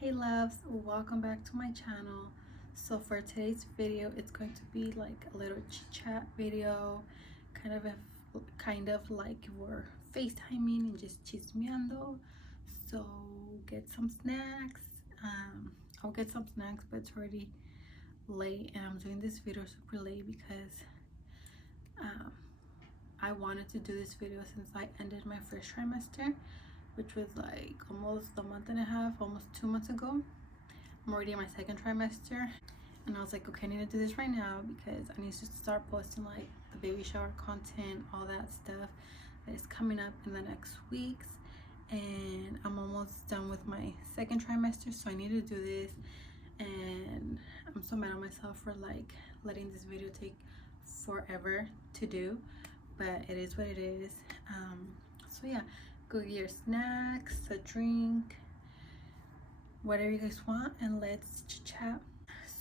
Hey loves, welcome back to my channel. So for today's video, it's going to be like a little chit chat video, kind of like we're FaceTiming and just chismeando. So get some snacks. I'll get some snacks, but it's already late and I'm doing this video super late because um, I wanted to do this video since I ended my first trimester, which was like almost a month and a half, almost 2 months ago. I'm already in my second trimester, and I was like, okay, I need to do this right now because I need to start posting like the baby shower content, all that stuff that is coming up in the next weeks. And I'm almost done with my second trimester, so I need to do this. And I'm so mad at myself for like letting this video take forever to do, but it is what it is. So yeah, go get your snacks, a drink, whatever you guys want, and let's chat.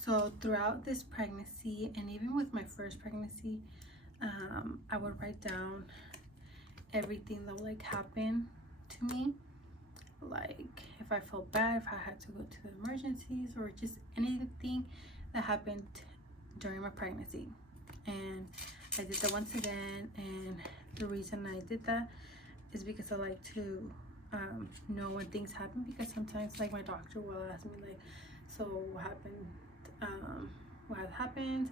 So throughout this pregnancy, and even with my first pregnancy, I would write down everything that would like happen to me, like if I felt bad, if I had to go to the emergencies, or just anything that happened during my pregnancy. And I did that once again, and the reason I did that is because I like to know when things happen, because sometimes like my doctor will ask me like, so what happened, what has happened,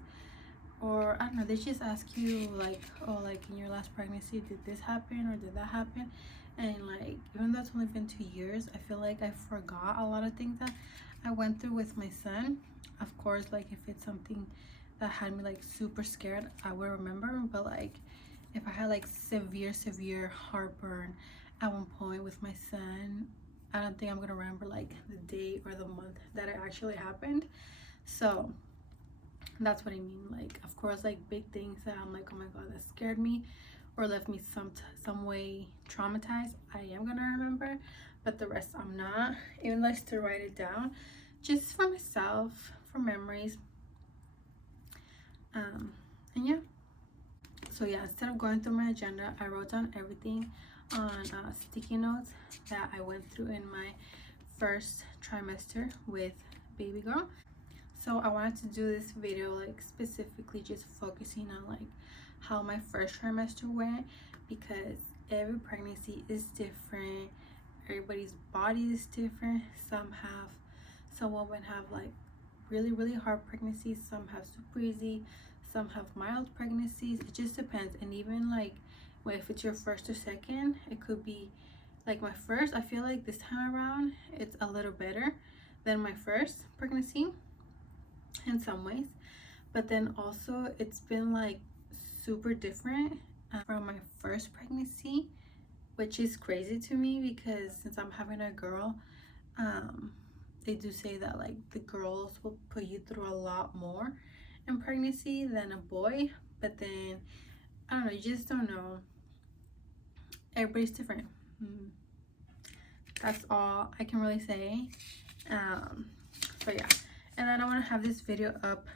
or I don't know, they just ask you like, oh, like in your last pregnancy did this happen or did that happen. And like, even though it's only been 2 years, I feel like I forgot a lot of things that I went through with my son. Of course, like if it's something that had me like super scared, I would remember, but like if I had like severe heartburn at one point with my son, I don't think I'm gonna remember like the day or the month that it actually happened. So that's what I mean. Like, of course, like big things that I'm like, oh my god, that scared me or left me some way traumatized, I am gonna remember, but the rest I'm not, even though I still write it down just for myself, for memories. And yeah, so yeah, instead of going through my agenda, I wrote down everything on sticky notes that I went through in my first trimester with baby girl. So I wanted to do this video like specifically just focusing on like how my first trimester went, because every pregnancy is different, everybody's body is different. Some women have like really hard pregnancies, some have super easy, some have mild pregnancies. It just depends. And even like, well, if it's your first or second, it could be like my first. I feel like this time around it's a little better than my first pregnancy in some ways, but then also it's been like super different from my first pregnancy, which is crazy to me because since I'm having a girl, they do say that like the girls will put you through a lot more in pregnancy than a boy. But then I don't know, you just don't know, everybody's different. That's all I can really say. So yeah, and then I want to have this video up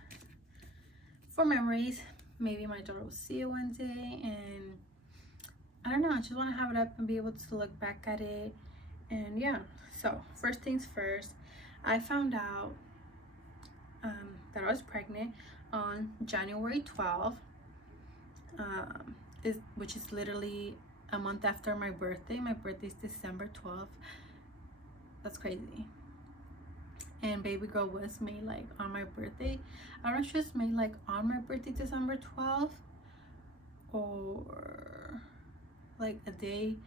for memories. Maybe my daughter will see it one day, and I don't know, I just want to have it up and be able to look back at it. And yeah, so first things first, I found out that I was pregnant on January 12th, which is literally a month after my birthday. My birthday is December 12th. That's crazy. And baby girl was made like on my birthday. I don't know if she was made like on my birthday, December 12th, or like a day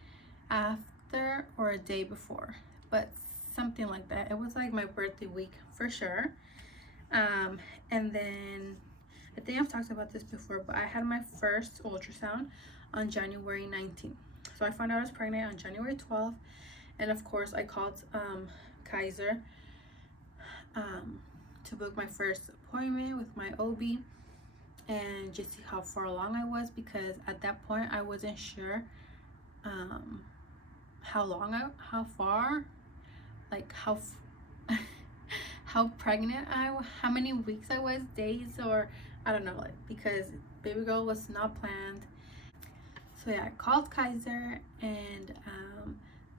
after or a day before, but something like that. It was like my birthday week for sure. And then I think I've talked about this before, but I had my first ultrasound on January 19th. So I found out I was pregnant on January 12th, and of course I called Kaiser to book my first appointment with my OB and just see how far along I was, because at that point I wasn't sure how far, like how pregnant how many weeks I was, days, or I don't know, like, because baby girl was not planned. So yeah, I called Kaiser, and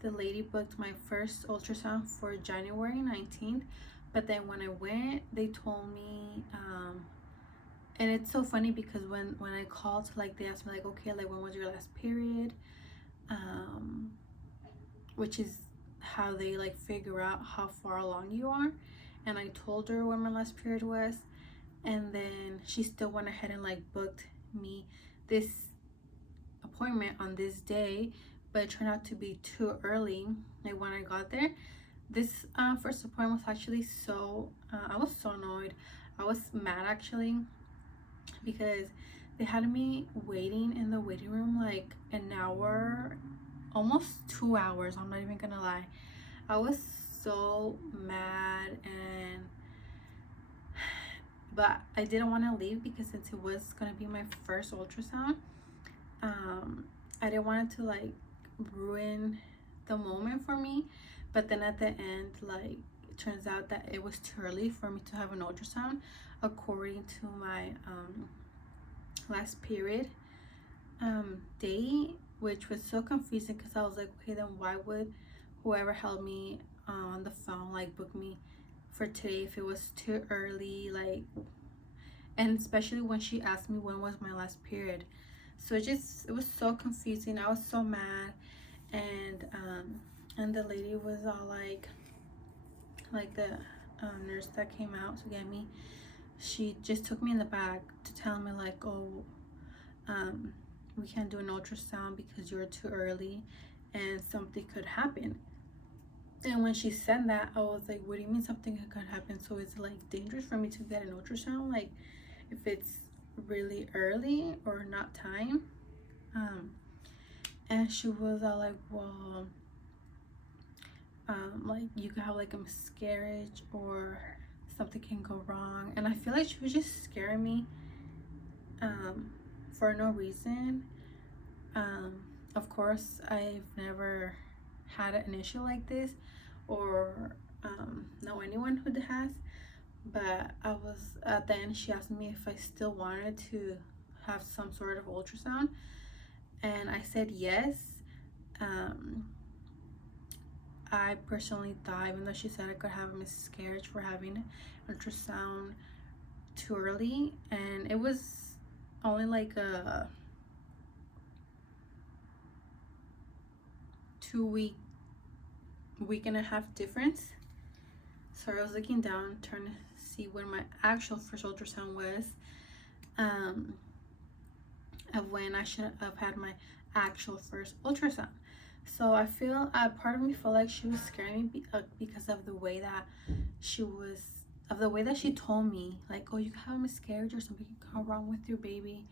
the lady booked my first ultrasound for January 19th, but then when I went, they told me, and it's so funny because when I called, like they asked me like, okay, like when was your last period, which is how they like figure out how far along you are, and I told her when my last period was, and then she still went ahead and like booked me this appointment on this day, but it turned out to be too early. Like when I got there, this first appointment was actually so I was so annoyed. I was mad actually, because they had me waiting in the waiting room like an hour, almost 2 hours. I'm not even gonna lie. I was so mad, but I didn't want to leave because since it was gonna be my first ultrasound, I didn't want it to like ruin the moment for me. But then at the end, like it turns out that it was too early for me to have an ultrasound according to my last period date, which was so confusing because I was like, okay, then why would whoever held me on the phone like book me for today if it was too early? Like, and especially when she asked me when was my last period. So it was so confusing. I was so mad, and the lady was all like the nurse that came out to get me, she just took me in the back to tell me like, oh, we can't do an ultrasound because you're too early and something could happen. And when she said that, I was like, what do you mean something could happen? So is it like dangerous for me to get an ultrasound, like if it's really early or not time? And she was all like, well, like you could have like a miscarriage or something can go wrong. And I feel like she was just scaring me for no reason. Of course, I've never had an issue like this or know anyone who has, but I was at the end, she asked me if I still wanted to have some sort of ultrasound, and I said yes. I personally thought, even though she said I could have a miscarriage for having an ultrasound too early, and it was only like a 2 week and a half difference. So I was looking down trying to see when my actual first ultrasound was, of when I should have had my actual first ultrasound. So I feel part of me felt like she was scaring me because of the way that she told me like, oh, you can have a miscarriage or something can go wrong with your baby.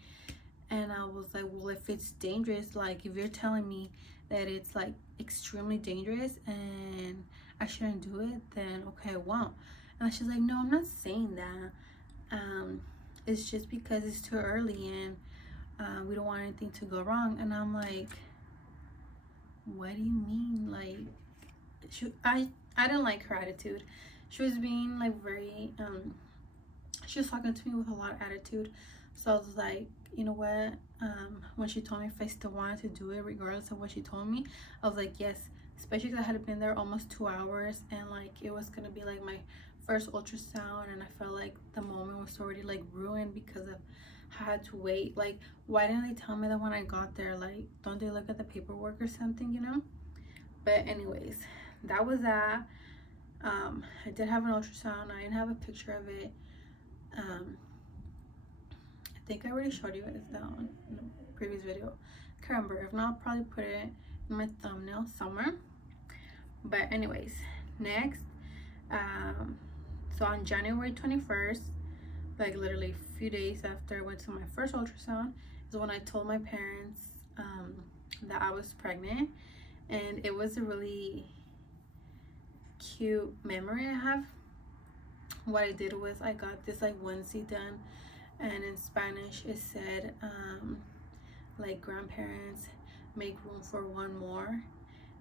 And I was like, well, if it's dangerous, like if you're telling me that it's like extremely dangerous and I shouldn't do it, then okay, I won't. And she's like, no, I'm not saying that. It's just because it's too early and we don't want anything to go wrong. And I'm like, what do you mean? Like, I didn't like her attitude. She was being like very she was talking to me with a lot of attitude. So I was like, you know what, when she told me if I still wanted to do it regardless of what she told me, I was like yes, especially because I had been there almost 2 hours and like it was gonna be like my first ultrasound, and I felt like the moment was already like ruined because of how I had to wait. Like, why didn't they tell me that when I got there? Like, don't they look at the paperwork or something, you know? But anyways, that was that. I did have an ultrasound. I didn't have a picture of it. I think I already showed you guys that on in the previous video. I can't remember. If not, I'll probably put it in my thumbnail somewhere. But anyways, next, so on January 21st, like literally a few days after I went to my first ultrasound, is when I told my parents that I was pregnant. And it was a really cute memory I have. What I did was I got this like onesie done, and in Spanish it said like, grandparents, make room for one more.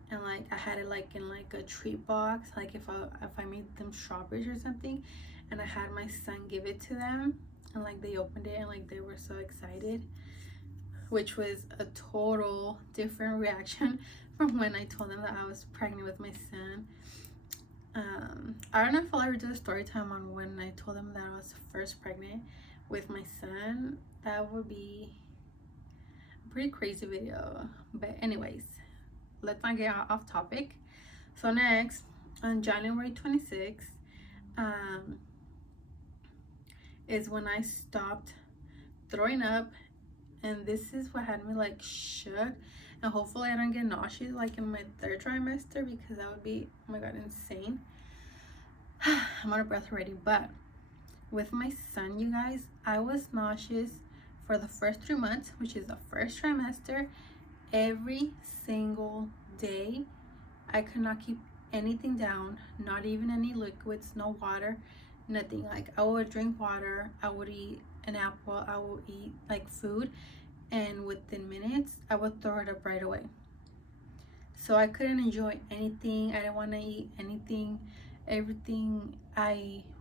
And like I had it like in like a treat box, like if I made them strawberries or something, and I had my son give it to them, and like they opened it and like they were so excited. which was a total different reaction from when I told them that I was pregnant with my son. I don't know if I'll ever do a story time on when I told them that I was first pregnant with my son. That would be a pretty crazy video. But anyways, let's not get off topic. So next, on January 26th, is when I stopped throwing up, and this is what had me like shook. And hopefully I don't get nauseous like in my third trimester, because that would be, oh my god, insane. I'm out of breath already. But with my son, you guys, I was nauseous for the first 3 months, which is the first trimester, every single day. I could not keep anything down, not even any liquids, no water, nothing. Like, I would drink water, I would eat an apple, I would eat like food, and within minutes I would throw it up right away. So I couldn't enjoy anything. I didn't want to eat anything. Everything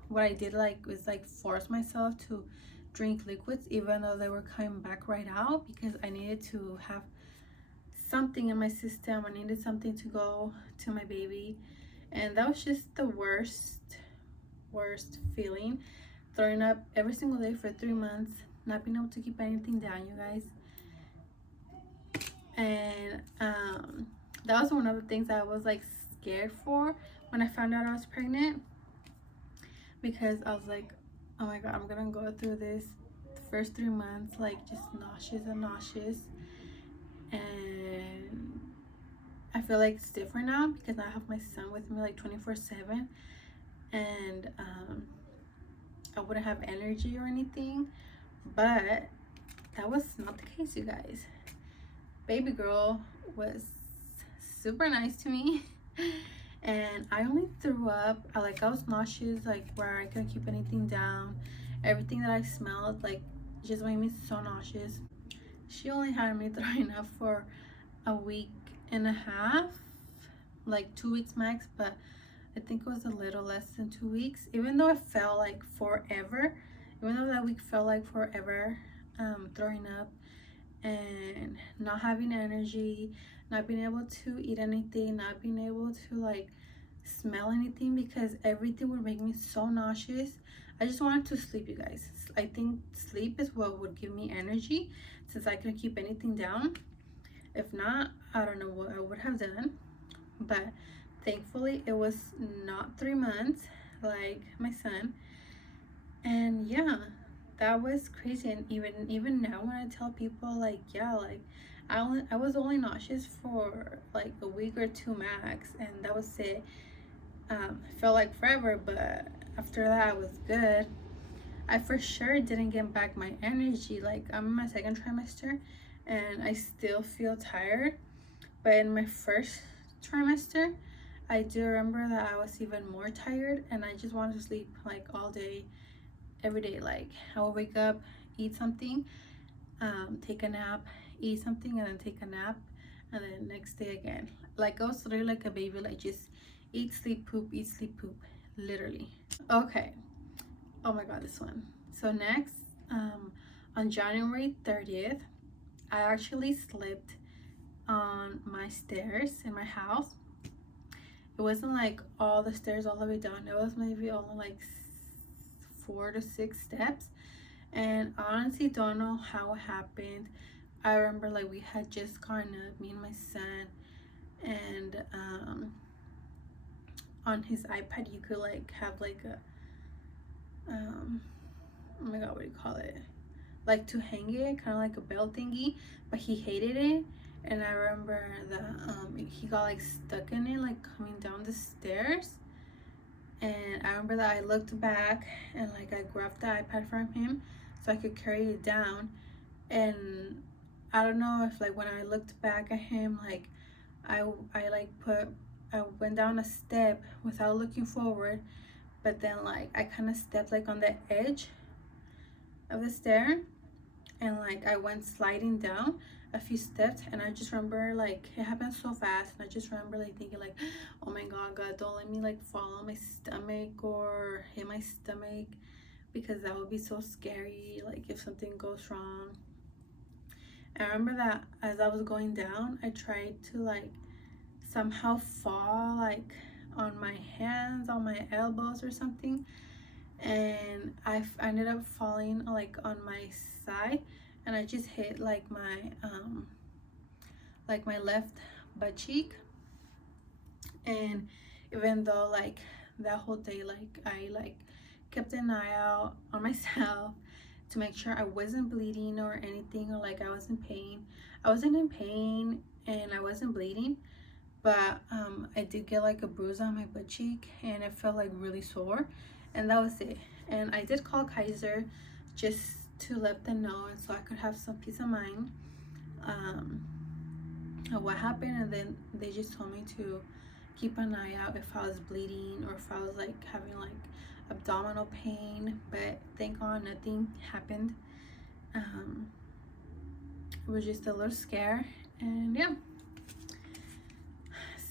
what I did like was like force myself to drink liquids, even though they were coming back right out, because I needed to have something in my system. I needed something to go to my baby. And that was just the worst feeling, throwing up every single day for 3 months, not being able to keep anything down, you guys. And that was one of the things I was like scared for when I found out I was pregnant, because I was like, oh my god, I'm gonna go through this the first 3 months like just nauseous and nauseous. And I feel like it's different now, because I have my son with me like 24/7, and I wouldn't have energy or anything. But that was not the case, you guys. Baby girl was super nice to me. And I only threw up, I was nauseous, like where I couldn't keep anything down. Everything that I smelled like just made me so nauseous. She only had me throwing up for a week and a half, like 2 weeks max, but I think it was a little less than 2 weeks, even though it felt like forever. Even though that week felt like forever, throwing up and not having energy, not being able to eat anything, not being able to like smell anything, because everything would make me so nauseous. I just wanted to sleep, you guys. I think sleep is what would give me energy, since I couldn't keep anything down. If not, I don't know what I would have done. But thankfully it was not 3 months like my son. And yeah, that was crazy. And even now when I tell people, like, yeah, like I was only nauseous for like a week or 2 max, and that was it. It felt like forever, but after that I was good. I for sure didn't get back my energy. Like, I'm in my second trimester and I still feel tired, but in my first trimester I do remember that I was even more tired, and I just wanted to sleep like all day, every day. Like, I would wake up, eat something, take a nap, eat something, and then take a nap, and then next day again. Like, I was literally like a baby, like just eat, sleep, poop, eat, sleep, poop, literally. Okay, oh my god, this one. So next, on January 30th, I actually slipped on my stairs in my house. It wasn't like all the stairs all the way down, it was maybe only like 4 to 6 steps. And I honestly don't know how it happened. I remember like we had just gotten up, me and my son, and on his iPad you could like have like a oh my god, what do you call it, like to hang it, kind of like a bell thingy, but he hated it. And I remember that he got like stuck in it, like coming down the stairs. And I remember that I looked back and like I grabbed the iPad from him so I could carry it down. And I don't know if like when I looked back at him, like I went down a step without looking forward, but then like I kind of stepped like on the edge of the stair, and like I went sliding down a few steps. And I just remember like it happened so fast, and I just remember like thinking like, oh my god, don't let me like fall on my stomach or hit my stomach, because that would be so scary, like if something goes wrong. I remember that as I was going down, I tried to like somehow fall like on my hands, on my elbows or something, and I ended up falling like on my side, and I just hit like my left butt cheek. And even though like that whole day, like I like kept an eye out on myself to make sure I wasn't bleeding or anything, or like I was in pain. I wasn't in pain and I wasn't bleeding, but I did get like a bruise on my butt cheek and it felt like really sore, and that was it. And I did call Kaiser just to let them know, and so I could have some peace of mind um, of what happened. And then they just told me to keep an eye out if I was bleeding or if I was like having like abdominal pain, but thank God nothing happened. It was just a little scare. And yeah,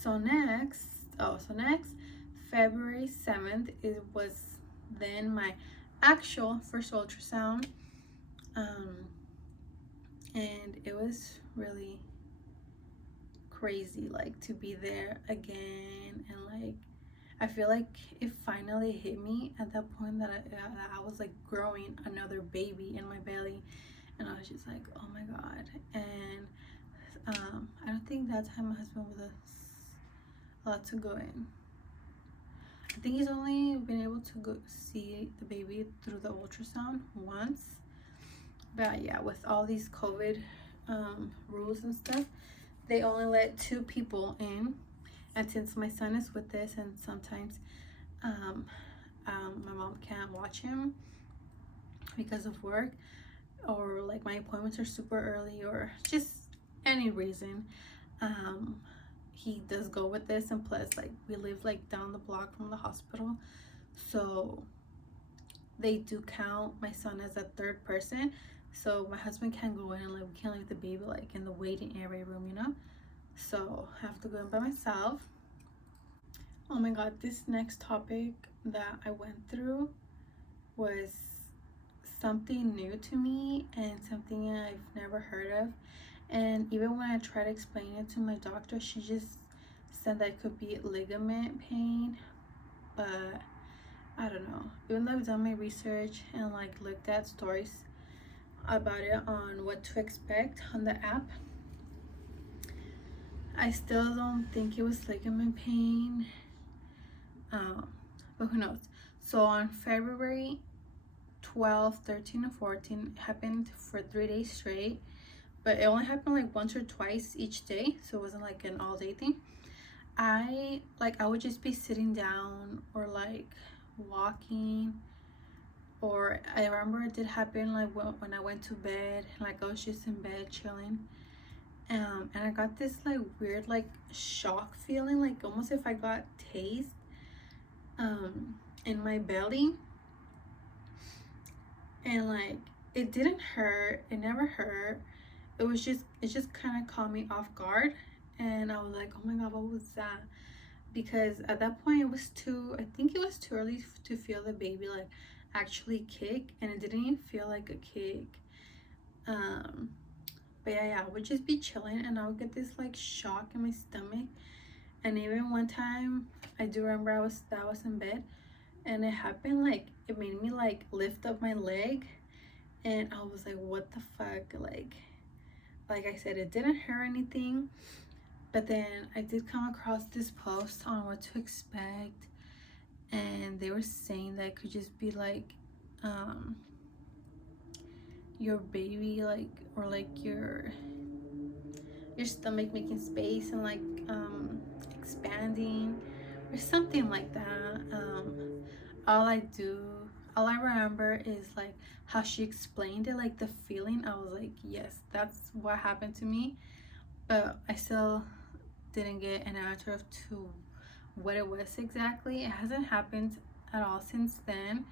so next, February 7th, it was then my actual first ultrasound. And it was really crazy, like to be there again. And like I feel like it finally hit me at that point that I was like growing another baby in my belly, and I was just like, oh my God. And I don't think that time my husband was allowed to go in. I think he's only been able to go see the baby through the ultrasound once. But yeah, with all these COVID rules and stuff, they only let 2 people in. And since my son is with this, and sometimes my mom can't watch him because of work, or like my appointments are super early, or just any reason, he does go with this. And plus, like, we live like down the block from the hospital, so they do count my son as a 3rd person. So my husband can't go in, and like we can't leave the baby like in the waiting area room, you know. So I have to go in by myself. Oh my God, this next topic that I went through was something new to me and something I've never heard of. And even when I tried to explain it to my doctor, she just said that it could be ligament pain. But I don't know. Even though I've done my research and like looked at stories about it on what to expect on the app, I still don't think it was ligament pain. But who knows. So on February 12, 13, and 14, it happened for 3 days straight, but it only happened like once or twice each day, so it wasn't like an all day thing. I would just be sitting down or like walking, or I remember it did happen like when I went to bed, like I was just in bed chilling, and I got this like weird like shock feeling, like almost if I got tased in my belly. And like it didn't hurt, it never hurt. It just kind of caught me off guard, and I was like, oh my God, what was that? Because at that point I think it was too early to feel the baby like actually kick, and it didn't even feel like a kick. But yeah, I would just be chilling and I would get this like shock in my stomach. And even one time I do remember I was in bed, and it happened like it made me like lift up my leg, and I was like, what the fuck? Like I said, it didn't hurt anything. But then I did come across this post on what to expect, and they were saying that it could just be like your baby, like, or like your stomach making space and like expanding or something like that. All I remember is like how she explained it, like the feeling. I was like, yes, that's what happened to me. But I still didn't get an answer to what it was exactly. It hasn't happened at all since then,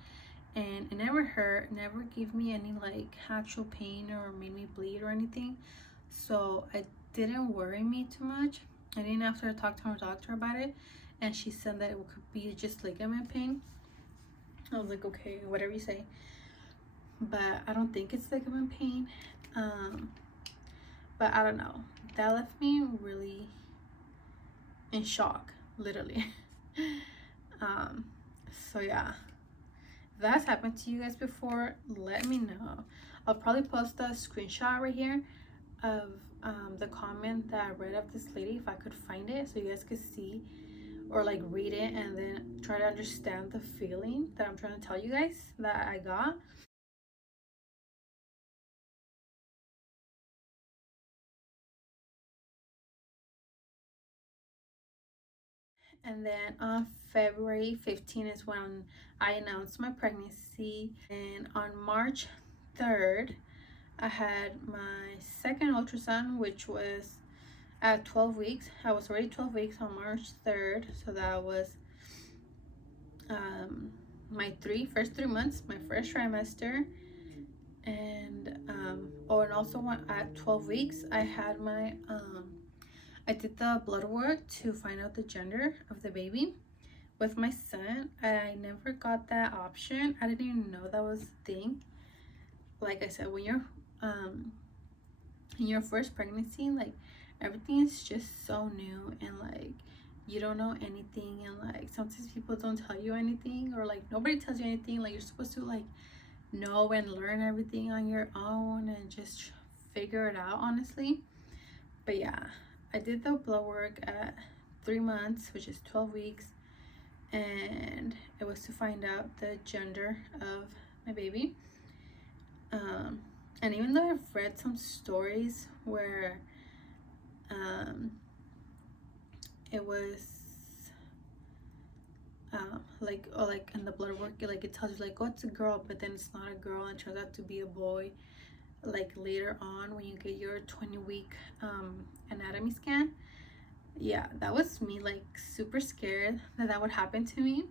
and it never hurt, never gave me any like actual pain or made me bleed or anything. So it didn't worry me too much. I didn't after I talked to our doctor about it, and she said that it could be just ligament pain. I was like, okay, whatever you say. But I don't think it's ligament pain. But I don't know, that left me really in shock, literally. um so yeah, if that's happened to you guys before, let me know. I'll probably post a screenshot right here of the comment that I read of this lady, if I could find it, so you guys could see or like read it and then try to understand the feeling that I'm trying to tell you guys that I got. And then on February 15th is when I announced my pregnancy. And on March 3rd, I had my second ultrasound, which was at 12 weeks. I was already 12 weeks on March 3rd. So that was my first 3 months, my first trimester. And oh, and also at 12 weeks, I had my I did the blood work to find out the gender of the baby. With my son, I never got that option. I didn't even know that was a thing. Like I said, when you're in your first pregnancy, like everything is just so new, and like you don't know anything, and like sometimes people don't tell you anything, or like nobody tells you anything. Like you're supposed to like know and learn everything on your own and just figure it out, honestly. But yeah, I did the blood work at 3 months, which is 12 weeks, and it was to find out the gender of my baby. And even though I've read some stories where it was like in the blood work, like it tells you like, oh, it's a girl, but then it's not a girl and it turns out to be a boy, like later on when you get your 20-week anatomy scan. Yeah, that was me, like super scared that that would happen to me.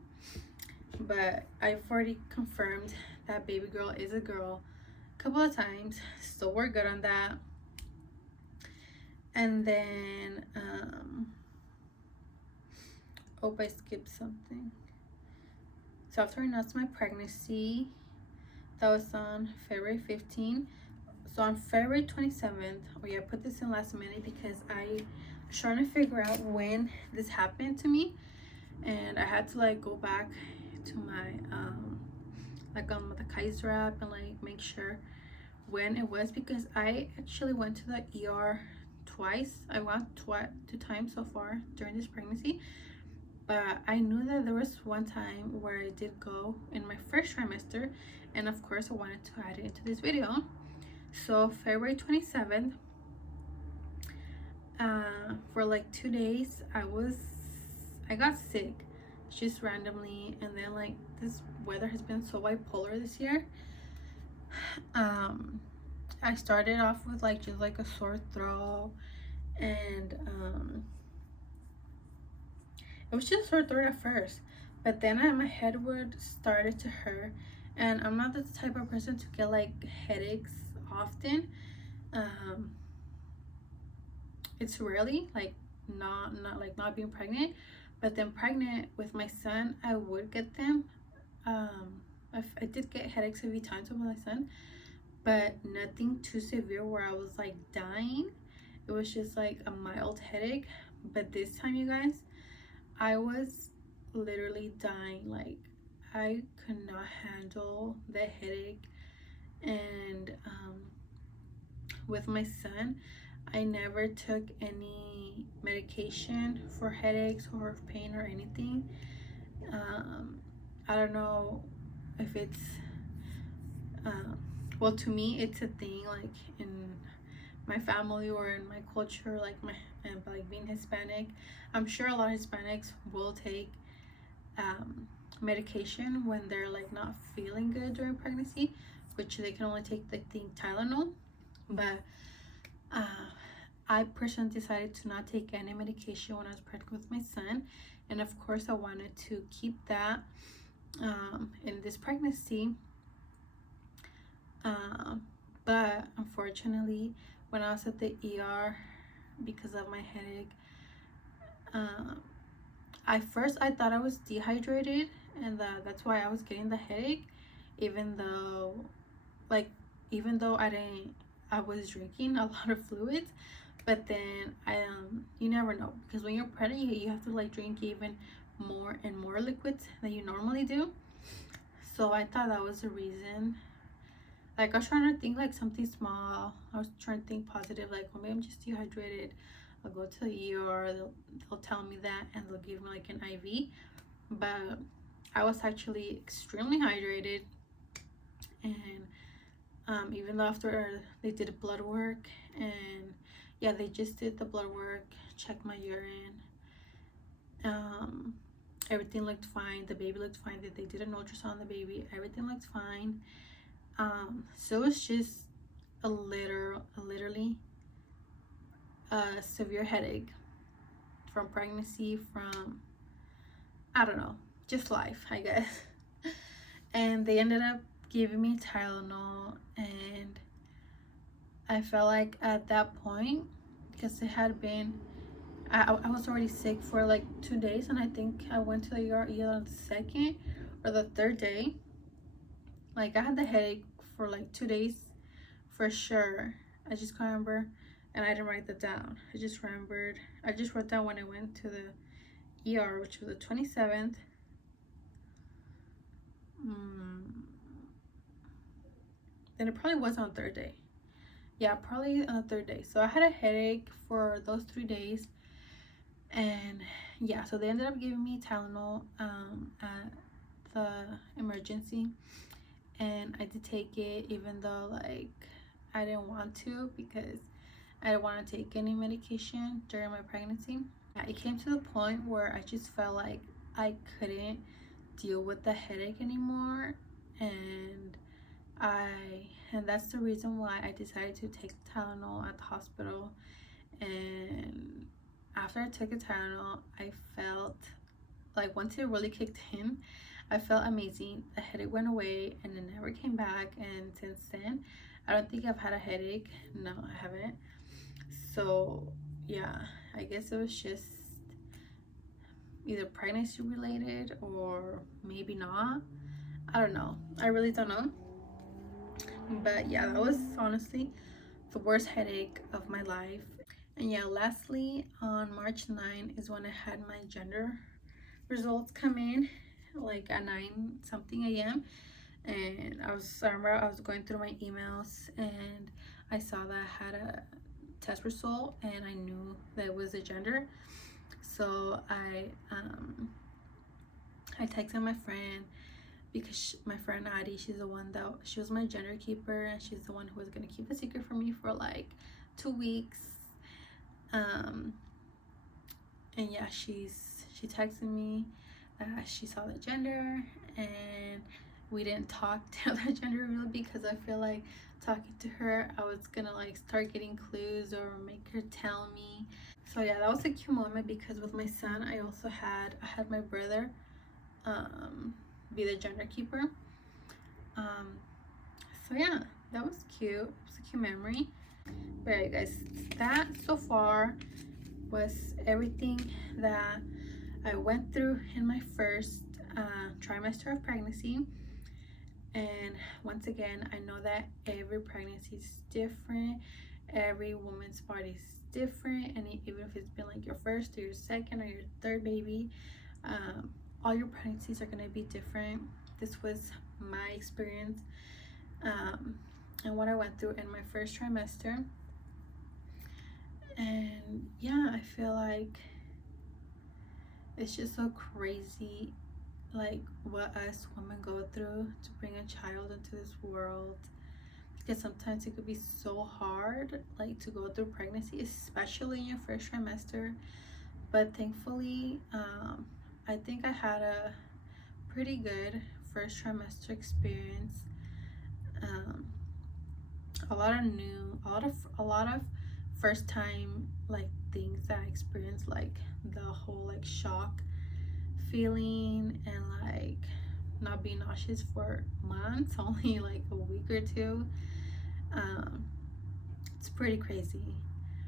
But I've already confirmed that baby girl is a girl a couple of times, so we're good on that. And then oh, I skipped something. So after I announced my pregnancy, that was on February 15th. So on February 27th, oh yeah, I put this in last minute because I was trying to figure out when this happened to me, and I had to like go back to my like on the Kaiser app and like make sure when it was, because I actually went to the ER twice. I went two times so far during this pregnancy, but I knew that there was one time where I did go in my first trimester, and of course I wanted to add it into this video. So February 27th, for like 2 days, I got sick just randomly, and then like this weather has been so bipolar this year. I started off with like just like a sore throat, and it was just a sore throat at first, but then my head would started to hurt, and I'm not the type of person to get like headaches often. It's rarely like not being pregnant, but then pregnant with my son, I would get them. I did get headaches a few times with my son, but nothing too severe where I was like dying. It was just like a mild headache. But this time, you guys, I was literally dying. Like I could not handle the headache. And with my son, I never took any medication for headaches or pain or anything. I don't know if it's well, to me it's a thing, like in my family or in my culture, like like being Hispanic. I'm sure a lot of Hispanics will take medication when they're like not feeling good during pregnancy, which they can only take, I think, Tylenol. But I personally decided to not take any medication when I was pregnant with my son, and of course I wanted to keep that in this pregnancy. But unfortunately, when I was at the ER because of my headache, I thought I was dehydrated, and that's why I was getting the headache, even though I didn't I was drinking a lot of fluids. But then you never know, because when you're pregnant, you have to like drink even more and more liquids than you normally do. So I thought that was the reason. Like, I was trying to think like something small. I was trying to think positive, like, well, maybe I'm just dehydrated. I'll go to the ER, they'll tell me that, and they'll give me like an IV. But I was actually extremely hydrated. And even though after they did blood work, and yeah, they just did the blood work, checked my urine, everything looked fine. The baby looked fine. That they did an ultrasound on the baby, everything looked fine. So it was just literally a severe headache from pregnancy, from, I don't know, just life, I guess. And they ended up giving me Tylenol, and I felt like at that point, because it had been, I was already sick for like 2 days, and I think I went to the ER either on the second or the third day. Like, I had the headache for like 2 days for sure. I just can't remember, and I didn't write that down. I just wrote down when I went to the ER, which was the 27th. Then it probably was on the third day. Yeah, probably on the third day. So I had a headache for those 3 days. And yeah, so they ended up giving me Tylenol at the emergency. And I did take it, even though like I didn't want to, because I didn't want to take any medication during my pregnancy. It came to the point where I just felt like I couldn't deal with the headache anymore, and that's the reason why I decided to take Tylenol at the hospital. And after I took a Tylenol, I felt like, once it really kicked in, I felt amazing. The headache went away and it never came back, and since then I don't think I've had a headache. No, I haven't. So yeah, I guess it was just either pregnancy related or maybe not. I don't know. I really don't know. But yeah, that was honestly the worst headache of my life. And yeah, lastly, on March 9 is when I had my gender results come in, like at 9 something a.m. And I remember I was going through my emails, and I saw that I had a test result, and I knew that it was a gender. So I texted my friend, because my friend Adi, she was my gender keeper, and she's the one who was gonna keep the secret from me for like 2 weeks. And yeah, she texted me that she saw the gender, and we didn't talk till the gender reveal, because I feel like talking to her, I was gonna like start getting clues or make her tell me. So yeah, that was a cute moment, because with my son, I had my brother be the gender keeper. So yeah, that was cute. It was a cute memory. But yeah, guys, that so far was everything that I went through in my first trimester of pregnancy. And once again, I know that every pregnancy is different, every woman's body is different, and even if it's been like your first or your second or your third baby, all your pregnancies are going to be different. This was my experience, and what I went through in my first trimester. And yeah, I feel like it's just so crazy, like, what us women go through to bring a child into this world, because sometimes it could be so hard, like, to go through pregnancy, especially in your first trimester. But thankfully, I think I had a pretty good first trimester experience. A lot of first time like things that I experienced, like the whole like shock feeling, and like not being nauseous for months, only like a week or two. It's pretty crazy.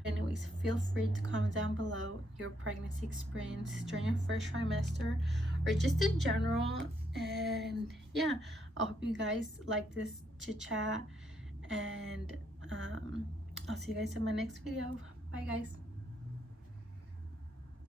Anyways, feel free to comment down below your pregnancy experience during your first trimester, or just in general. And yeah, I hope you guys like this chit chat, and I'll see you guys in my next video. Bye guys.